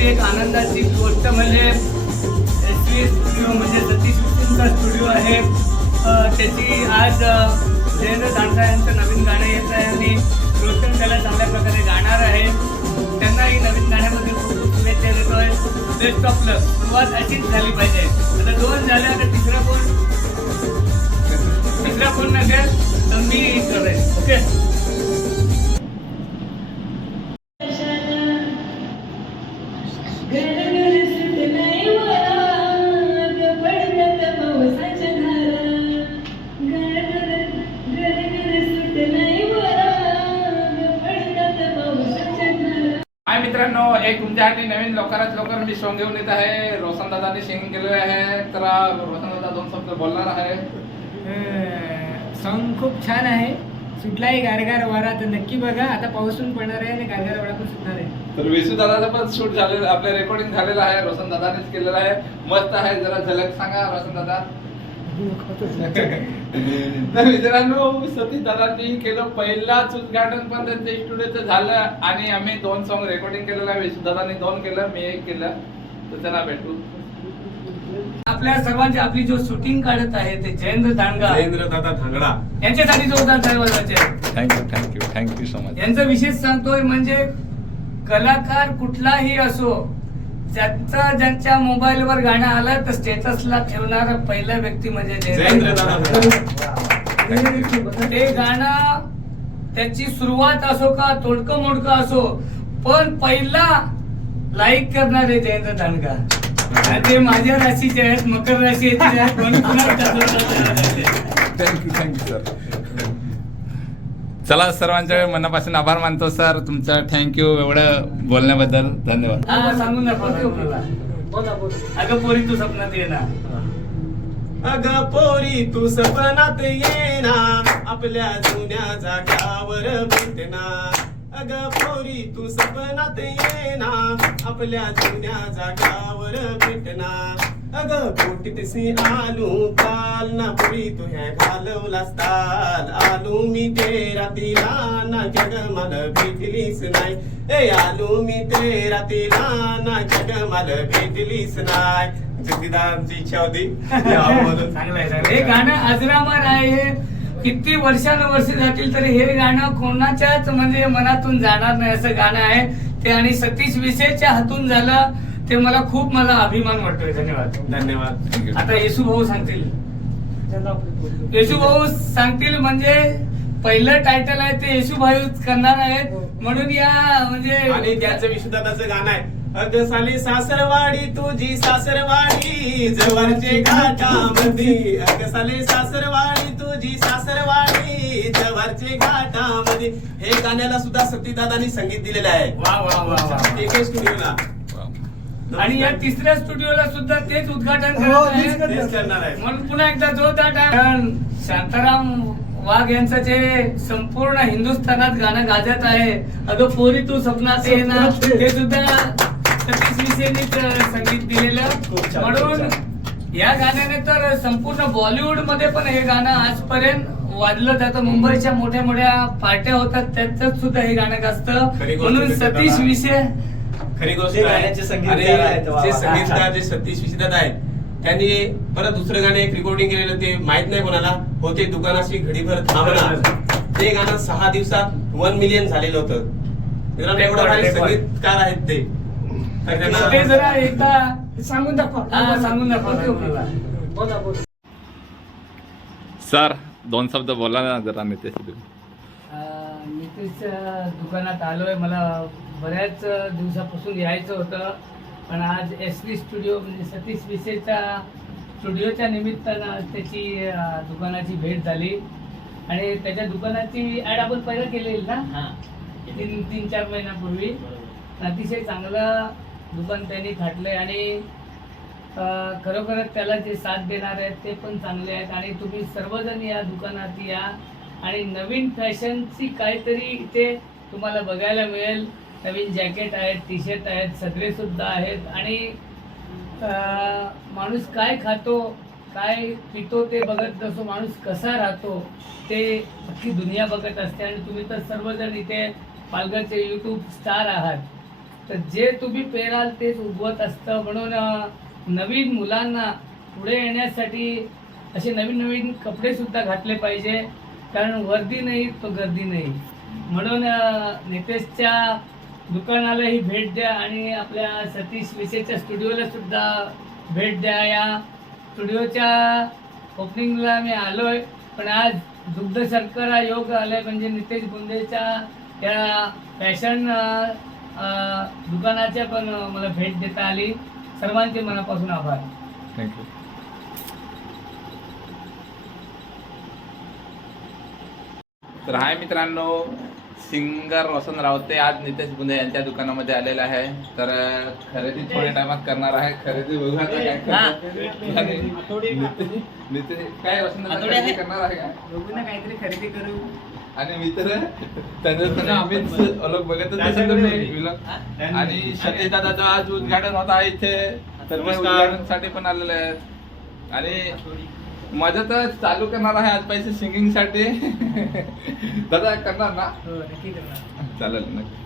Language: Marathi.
दुसरी एक आनंदाची गोष्ट म्हणजे एस व्ही स्टुडिओ म्हणजे सतीश विष्णूचा स्टुडिओ आहे. त्याची आज जयंत जयेंद्र यांचं नवीन गाणं येत आहे. आणि रोशन त्याला चांगल्या प्रकारे गाणार आहे. त्यांनाही नवीन गाण्यामध्ये खूप खूप शुभेच्छा देतोय बेस्ट ऑफ लक सुरुवात अशीच झाली पाहिजे. आता दोन झाले आता तिसरा कोण? तिसरा कोण नसेल तर मी करेन. ओके लवकरात लवकर मी सॉंग घेऊन येत आहे. रोशन दादाने सिंगिंग केलेलं आहे. तर रोशन दादा दोन शब्द बोलणार आहे. सॉन्ग खूप छान आहे. सुटलाही गारगार वारा तर नक्की बघा. आता पाऊस पण पडणार आहे आणि गारगार वारा पण सुटणार आहे. तर विशू दादाचं पण शूट झालेलं आपलं रेकॉर्डिंग झालेलं आहे. रोशन दादानेच केलेलं आहे. मस्त आहे. जरा झलक सांगा रोशन दादा. तर मित्रांनो सतीश दादांनी केलं पहिलाच उद्घाटन पण त्यांच्या स्टुडिओचं झालं आणि आम्ही दोन सॉन्ग रेकॉर्डिंग केलेलं आहे विशू दादांनी दोन केलं मी एक केलं. तर चला भेटू. आपल्या सर्वांची आपली जो शूटिंग काढत आहे ते जयेंद्र दांडगा महेंद्र दादा धांगडा. यांच्यासाठी जोरदार दरवाजाचे thank you thank you thank you so much यांचं विशेष सांगतोय म्हणजे कलाकार कुठलाही असो ज्यांचा ज्यांच्या मोबाईलवर गाणं आलं तर स्टेटसला ठेवणारा पहिला व्यक्ती म्हणजे जयेंद्र दादा धांडगा. ते गाणं त्याची सुरुवात असो का तोडकं मोडकं असो पण पहिला लाईक करणारे जयेंद्र दांडगा ते माझ्या राशीचे आहेत मकर राशीचे आहेत थँक्यू थँक्यू सर चला सर्वांच्या मनापासून आभार मानतो सर. तुमचं थँक्यू एवढं बोलण्याबद्दल. धन्यवाद. सांगून अगं पोरी तू सपनात ये ना अग पोरी तू सपनात येना आपल्या जुन्या जाग्यावर भेटना अग पोरी तू सपनात येना आपल्या जुन्या जाग्यावर भेटना अग पोटीतसी आलू काल ना पुरी तू ह्या घालवलास ताल आलू मी ते रातीला ना जग मला भेटलीस नाही. ए आलू मी ते रातीला ना जग मला भेटलीस नाही. जगदीदारांची इच्छा होती. चांगलं आहे. हे गाणं अजरामर आहे. किती वर्षानुवर्ष जातील तरी हे गाणं कोणाच्याच म्हणजे मनातून जाणार नाही असं गाणं आहे. ते आणि सतीश विसेच्या हातून झालं. ते मला खूप मला अभिमान वाटतोय. धन्यवाद. धन्यवाद. आता येशू भाऊ सांगतील. येशू भाऊ सांगतील म्हणजे पहिलं टायटल आहे ते येशू भाऊ करणार आहेत. म्हणून या म्हणजे आणि त्याचं विश्वदादाचं गाणं आहे. अग साली सासरवाडी तुझी सासरवाडी जवळचे घाटामध्ये अग साली सासरवाडी तुझी सासरवाडी जवळचे घाटामध्ये हे गाण्याला सुद्धा सतीदादांनी संगीत दिलेलं आहे. वा वा वा वा. आणि या तिसऱ्या स्टुडिओला सुद्धा तेच उद्घाटन हो, करणार आहे. म्हणून पुन्हा एकदा जोरदार टाळ्या. शांताराम वाघ यांचं जे संपूर्ण हिंदुस्थानात गाणं गाजत आहे अगं पोरी तू सपनात ये ना. ते सुद्धा सतीश संगीत दिलेलं. म्हणून या गाण्याने तर संपूर्ण बॉलिवूडमध्ये पण हे गाणं आजपर्यंत वाजलं जातं. मुंबईच्या मोठ्या मोठ्या पार्ट्या होतात त्याच्यात सुद्धा हे गाणं गाजतं. म्हणून ते सतीश. विषय खरी गोष्ट आहे. जे. संगीतकार जे सतीश विश्वदादा आहेत त्यांनी परत दुसरं गाणं एक रेकॉर्डिंग केलेलं ते माहीत नाही कोणाला. होते दुकानाशी घडीभर थांबणार ते गाणं सहा दिवसात वन मिलियन झालेलं होतं. मित्रांनो एवढं. संगीतकार आहेत ते. तर ते त्यांना जरा एकदा सांगून दाखवा. हा, सांगून दाखवा. बोला बोला. सर दोन शब्द बोला ना जरा नितेश अं, नितीशच्या दुकानात आलोय. मला बऱ्याच दिवसापासून यायचं होतं. पण आज एस व्ही स्टुडिओ म्हणजे सतीश विसेच्या स्टुडिओच्या निमित्तानं आज त्याची दुकानाची भेट झाली. आणि त्याच्या दुकानाची ॲड आपण पहिलं केलेली ना? तीन तीन चार महिन्यापूर्वी. अतिशय चांगलं दुकान त्यांनी थाटलंय आणि खरोखरच त्याला जे साथ देणार आहेत ते पण चांगले आहेत. आणि तुम्ही सर्वजण या दुकानात या. आणि नवीन फॅशनची काहीतरी इथे तुम्हाला बघायला मिळेल. नवीन जॅकेट आहेत टी शर्ट आहेत सगळे सुद्धा आहेत. आणि माणूस काय खातो काय पितो ते बघत नसतो माणूस कसा राहतो ते अख्खी दुनिया बघत असते. आणि तुम्ही तर सर्वजण इथे पालघरचे यूट्यूब स्टार आहात. तर जे तुम्ही पेराल तेच उगवत असतं. म्हणून नवीन मुलांना पुढे येण्यासाठी असे नवीन नवीन कपडे सुद्धा घातले पाहिजे. कारण वर्दी नाही तो गर्दी नाही. म्हणून नितेशच्या दुकानाला दुकानालाही भेट द्या आणि आपल्या सतीश विसेच्या स्टुडिओला सुद्धा भेट द्या. या स्टुडिओच्या ओपनिंगला मी आलोय. पण आज दुग्ध शर्करा योग आलाय म्हणजे नितेश बुंदेच्या या फॅशन दुकानाच्या पण मला भेट देता आली. सर्वांचे मनापासून आभार. थँक्यू तर हाय मित्रांनो सिंगर रोशन रावते आज नितेश बुंदे यांच्या दुकानामध्ये आलेला आहे. तर खरेदी थोड्या टायमात करणार आहे. खरेदी आता काय खरेदी करणार आहे का? बघू ना काहीतरी खरेदी करू. आणि मित्र त्यांचं नेहमीच अलग vlog. आणि सतीश दादाचं आज उद्घाटन होत आहे इथे. तर मी उद्घाटनसाठी पण आलेले आहेत. आणि माझं तर चालू करणार आहे आज पैसे सिंगिंगसाठी. दादा करणार ना? हो नक्की करणार. चालेल नक्की.